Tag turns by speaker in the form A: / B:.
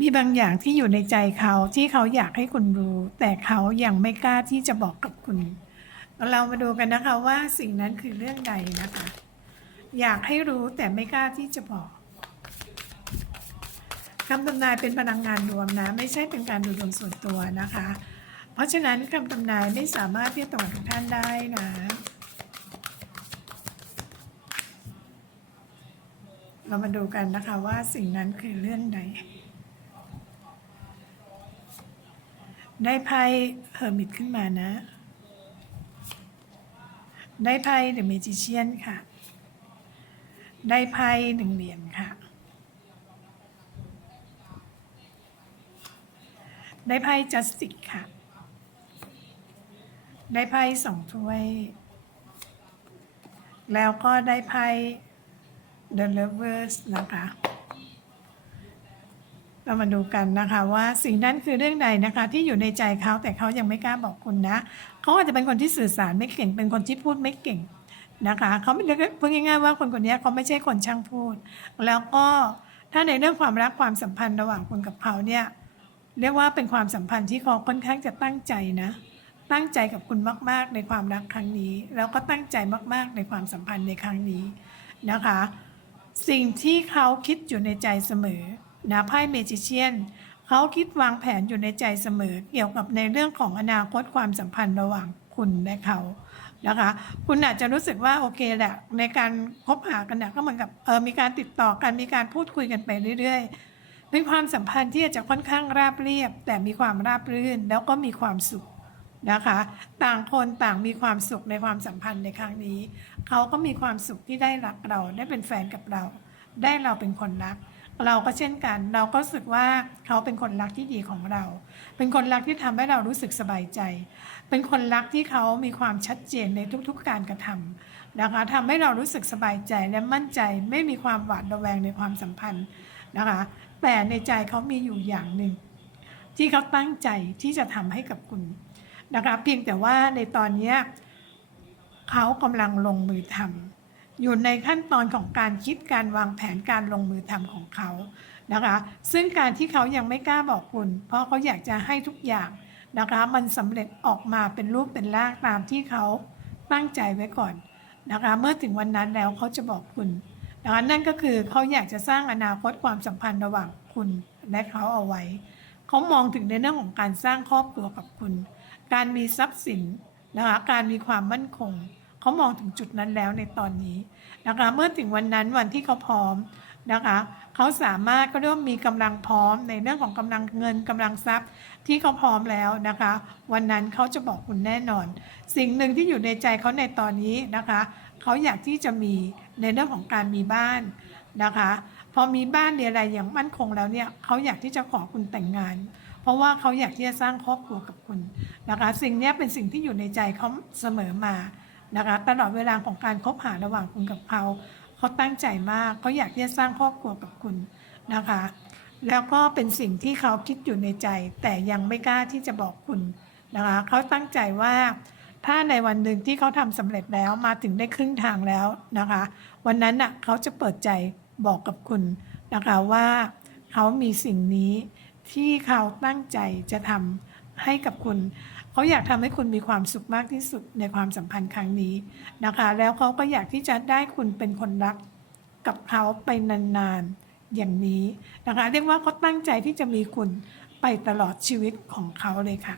A: มีบางอย่างที่อยู่ในใจเขาที่เขาอยากให้คุณรู้ แต่เขายังไม่กล้าที่จะบอกกับคุณ เรามาดูกันนะคะว่าสิ่งนั้นคือเรื่องใดนะคะ อยากให้รู้แต่ไม่กล้าที่จะบอกคำทำนายเป็นพลังงานรวมนะ ไม่ใช่เป็นการดูดวงส่วนตัวนะคะ เพราะฉะนั้นคำทำนายไม่สามารถที่จะตรงกับทุกท่านได้นะเรามาดูกันนะคะว่าสิ่งนั้นคือเรื่องใด ได้ไพ่เฮอร์มิตขึ้นมานะ ได้ไพ่เดอะเมจิเชียนค่ะ ได้ไพ่หนึ่งเหรียญค่ะ ได้ไพ่จัสติกค่ะ ได้ไพ่สองถ้วย แล้วก็ได้ไพ่ The Lovers นะคะ เรามาดูกันนะคะว่าสิ่งนั้นคือเรื่องใดนะคะ ที่อยู่ในใจเขาแต่เขายังไม่กล้าบอกคุณนะเขาอาจจะเป็นคนที่สื่อสารไม่เก่ง เป็นคนที่พูดไม่เก่งนะคะเขาพูดง่ายๆว่าคนคนนี้เขาไม่ใช่คนช่างพูด แล้วก็ถ้าในเรื่องความรักความสัมพันธ์ระหว่างคุณกับเขาเนี่ยเรียกว่าเป็นความสัมพันธ์ที่เขาค่อนข้างจะตั้งใจนะ ตั้งใจกับคุณมาก ๆ ในความรักครั้งนี้ แล้วก็ตั้งใจมาก ๆ ในความสัมพันธ์ในครั้งนี้นะคะ สิ่งที่เขาคิดอยู่ในใจเสมอ นะไพ่เมจิเชียนเขาคิดวางแผนอยู่ในใจเสมอเกี่ยวกับในเรื่องของอนาคตความสัมพันธ์ระหว่างคุณและเขานะคะคุณอาจจะรู้สึกว่าโอเคแหละในการคบหากันนี่ยก็เหมือนกับเออมีการติดต่อกันมีการพูดคุยกันไปเรื่อยๆ เป็นความสัมพันธ์ที่อาจจะค่อนข้างราบเรียบ แต่มีความราบรื่นแล้วก็มีความสุขนะคะ ต่างคนต่างมีความสุขในความสัมพันธ์ในครั้งนี้ เขาก็มีความสุขที่ได้รักเราได้เป็นแฟนกับเรา ได้เราเป็นคนรัก เราก็เช่นกัน เราก็รู้สึกว่าเขาเป็นคนรักที่ดีของเรา เป็นคนรักที่ทำให้เรารู้สึกสบายใจ เป็นคนรักที่เขามีความชัดเจนในทุกๆการกระทำนะคะทำให้เรารู้สึกสบายใจและมั่นใจไม่มีความหวาดระแวงในความสัมพันธ์นะคะแต่ในใจเขามีอยู่อย่างหนึ่ง ที่เขาตั้งใจที่จะทำให้กับคุณนะคะเพียงแต่ว่าในตอนนี้เขากำลังลงมือทำ อยู่ในขั้นตอนของการคิดการวางแผนการลงมือทำของเขานะคะ ซึ่งการที่เขายังไม่กล้าบอกคุณ เพราะเขาอยากจะให้ทุกอย่างนะคะ มันสำเร็จออกมาเป็นรูปเป็นร่างตามที่เขาตั้งใจไว้ก่อนนะคะ เมื่อถึงวันนั้นแล้วเขาจะบอกคุณนะคะนั่นก็คือเขาอยากจะสร้างอนาคตความสัมพันธ์ระหว่างคุณและเขาเอาไว้ เขามองถึงในเรื่องของการสร้างครอบครัวกับคุณ การมีทรัพย์สินนะคะ การมีความมั่นคง เขามองถึงจุดนั้นแล้วในตอนนี้นะคะเมื่อถึงวันนั้นวันที่เขาพร้อมนะคะเขาสามารถก็เริ่มมีกำลังพร้อมในเรื่องของกำลังเงินกำลังทรัพย์ที่เขาพร้อมแล้วนะคะ วันนั้นเขาจะบอกคุณแน่นอน สิ่งหนึ่งที่อยู่ในใจเขาในตอนนี้นะคะเขาอยากที่จะมีในเรื่องของการมีบ้านนะคะ พอมีบ้านมีอะไรอย่างมั่นคงแล้วเนี่ยเขาอยากที่จะขอคุณแต่งงาน เพราะว่าเขาอยากที่จะสร้างครอบครัวกับคุณนะคะ สิ่งนี้เป็นสิ่งที่อยู่ในใจเขาเสมอมา นะคะตลอดเวลาของการคบหาระหว่างคุณกับเขาเขาตั้งใจมากเขาอยากที่จะสร้างครอบครัวกับคุณนะคะ แล้วก็เป็นสิ่งที่เขาคิดอยู่ในใจ แต่ยังไม่กล้าที่จะบอกคุณนะคะเขาตั้งใจว่าถ้าในวันหนึ่งที่เขาทำสำเร็จแล้วมาถึงได้ครึ่งทางแล้วนะคะ วันนั้นน่ะเขาจะเปิดใจบอกกับคุณนะคะว่าเขามีสิ่งนี้ที่เขาตั้งใจจะทำให้กับคุณ เขาอยากทำให้คุณมีความสุขมากที่สุดในความสัมพันธ์ครั้งนี้นะคะ แล้วเขาก็อยากที่จะได้คุณเป็นคนรักกับเขาไปนานๆอย่างนี้นะคะ เรียกว่าเขาตั้งใจที่จะมีคุณไปตลอดชีวิตของเขาเลยค่ะ